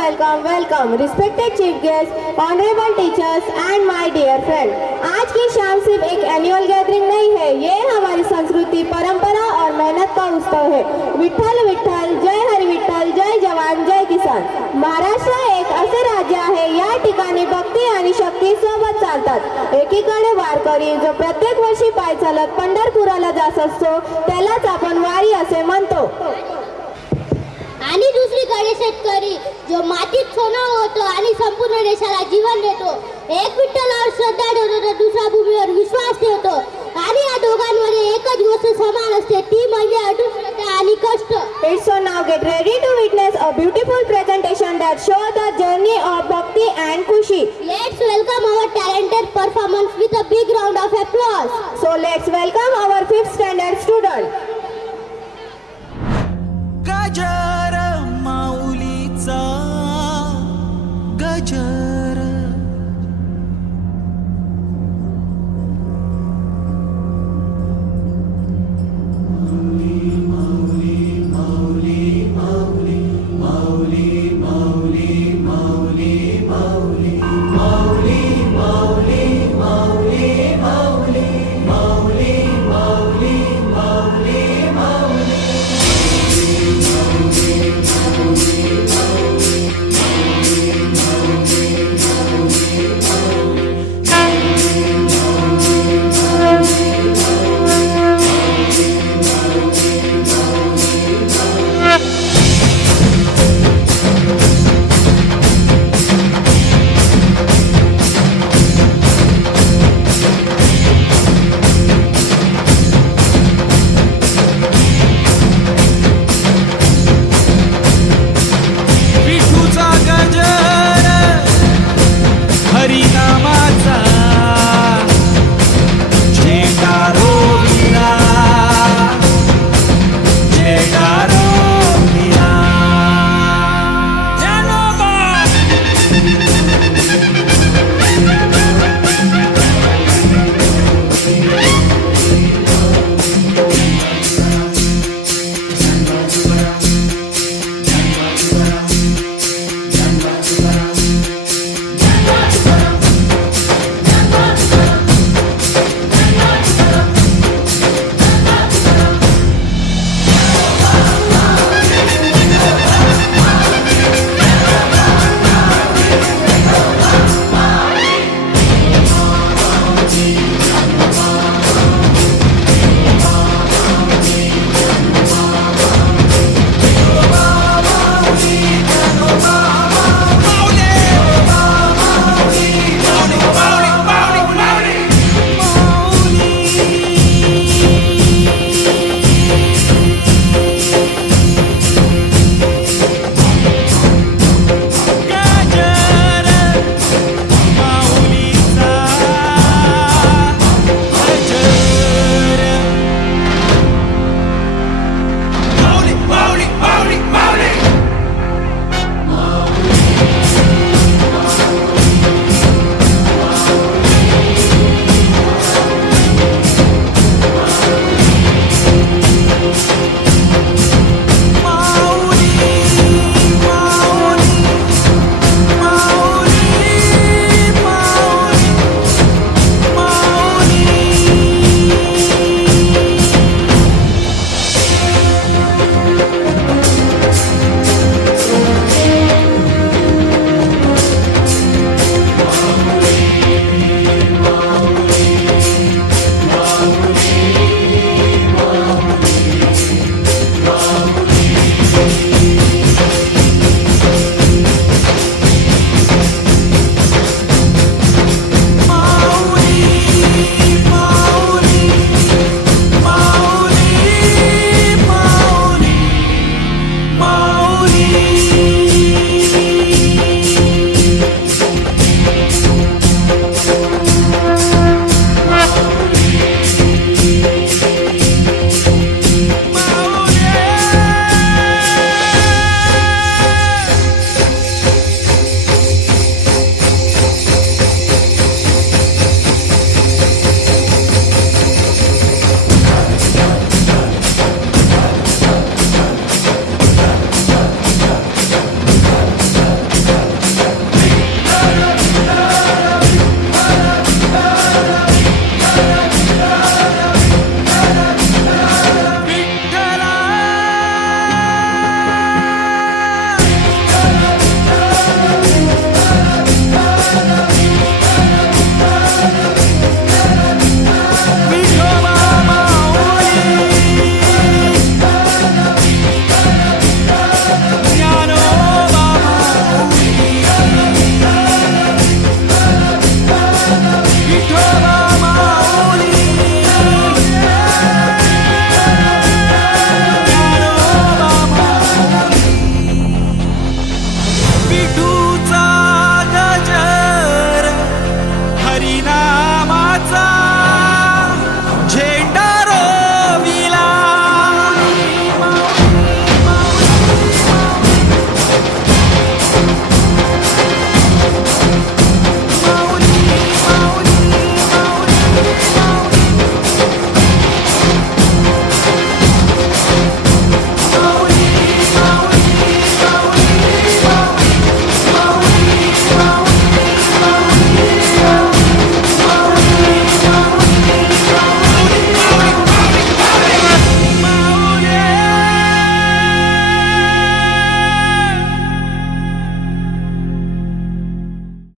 welcome, respected chief guests, honorable teachers and my dear friend. आज की शाम सिर्फ एक एनुअल गैदरिंग नहीं है, ये हमारी संस्कृति, परंपरा और मेहनत का उत्सव है. विठ्ठल विठ्ठल, जय हरी विठ्ठल, जय जवान, जय किसान. महाराष्ट्र एक असे राज्य आहे, या ठिकाणी भक्ती आणि शक्ती सोबत चालतात. एकीकडे वारकरी जो प्रत्येक वर्षी पाय चालत पंढरपुराला जात असतो, त्यालाच आपण वारी असे म्हणतो. आणि दुसरीकडे शेतकरी जो मातीत सोनं होतो आणि संपूर्ण देशाला जीवन देतो. एक विठ्ठलावर श्रद्धा ठेवतो तर दुसरा भूमीवर विश्वास ठेवतो. आणि या दोघांमध्ये एकच गोष्ट समान असते, ती म्हणजे अटूट श्रद्धा आणि कष्ट. It's so now get ready to witness a beautiful presentation that show the journey of Bhakti and Kushi. Let's welcome our talented performance with a big round of applause. So let's welcome our 5th standard student. गजर माऊलीचा गजर